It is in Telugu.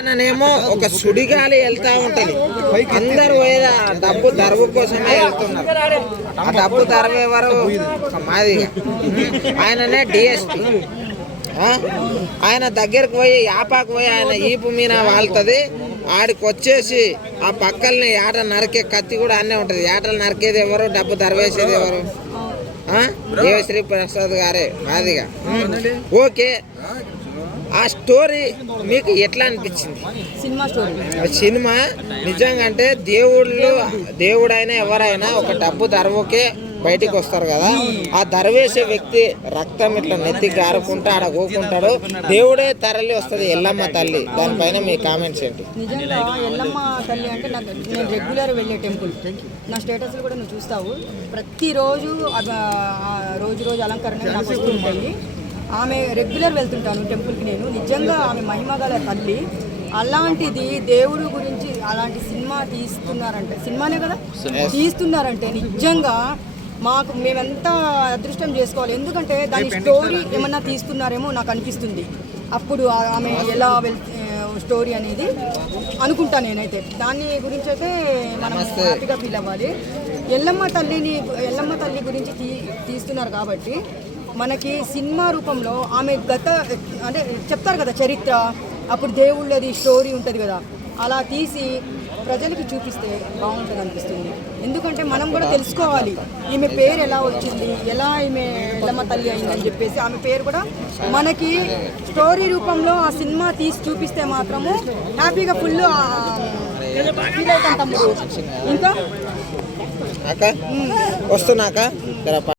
ఆయననేమో ఒక సుడిగాలి వెళ్తా ఉంటది, అందరు పోయేదా డబ్బు దరువు కోసమే వెళ్తున్నారు. ఆ డబ్బు దరువు ఎవరు? మాది. ఆయననే డిఎస్పి. ఆయన దగ్గరకు పోయి యాపాకు పోయి ఆయన ఈపు మీద వాళ్తుంది. ఆడికి వచ్చేసి ఆ పక్కల్ని ఏట నరికే కత్తి కూడా అన్నీ ఉంటుంది. ఏటలు నరికేది ఎవరు? డబ్బు దరవేసేది ఎవరు? దేవశ్రీ ప్రసాద్ గారే మాదిగా. ఓకే, ఆ స్టోరీ మీకు ఎట్లా అనిపించింది? సినిమా నిజంగా అంటే దేవుడైనా ఎవరైనా ఒక డబ్బు దరువుకే బయటికి వస్తారు కదా. ఆ దరవేసే వ్యక్తి రక్తం ఇట్లా నెత్తి గారుకుంటా ఆడ పోకుంటాడు. దేవుడే తరలి వస్తుంది ఎల్లమ్మ తల్లి. దానిపైన మీ కామెంట్స్ ఏంటి? నిజంగా ఎల్లమ్మ తల్లి అంటే నేను రెగ్యులర్ వెళ్ళే టెంపుల్. నా స్టేటస్లు కూడా నువ్వు చూస్తావు. ప్రతిరోజు రోజు అలంకరణ నాకు వస్తుంటాయి. ఆమె రెగ్యులర్ వెళ్తుంటాను టెంపుల్కి. నేను నిజంగా ఆమె మహిమగల తల్లి. అలాంటిది దేవుడు గురించి అలాంటి సినిమా తీస్తున్నారంటే, సినిమానే కదా తీస్తున్నారంటే నిజంగా మేమెంతా అదృష్టం చేసుకోవాలి. ఎందుకంటే దాని స్టోరీ ఏమన్నా తీస్తున్నారేమో నాకు అనిపిస్తుంది. అప్పుడు ఆమె ఎలా స్టోరీ అనేది అనుకుంటా నేనైతే. దాని గురించి అయితే మనం హ్యాపీగా ఫీల్ అవ్వాలి. ఎల్లమ్మ తల్లి గురించి తీస్తున్నారు కాబట్టి మనకి సినిమా రూపంలో ఆమె అంటే చెప్తారు కదా చరిత్ర, అప్పుడు దేవుళ్ళది స్టోరీ ఉంటుంది కదా, అలా తీసి ప్రజలకి చూపిస్తే బాగుంటుంది అనిపిస్తుంది. ఎందుకంటే మనం కూడా తెలుసుకోవాలి ఈమె పేరు ఎలా వచ్చింది, ఎలా ఈమె ఎల్లమ్మ తల్లి అయిందని చెప్పేసి. ఆమె పేరు కూడా మనకి స్టోరీ రూపంలో ఆ సినిమా తీసి చూపిస్తే మాత్రము హ్యాపీగా ఫుల్ ఫీల్ అవుతాం తమ్ముడు. ఇంకా వస్తున్నాక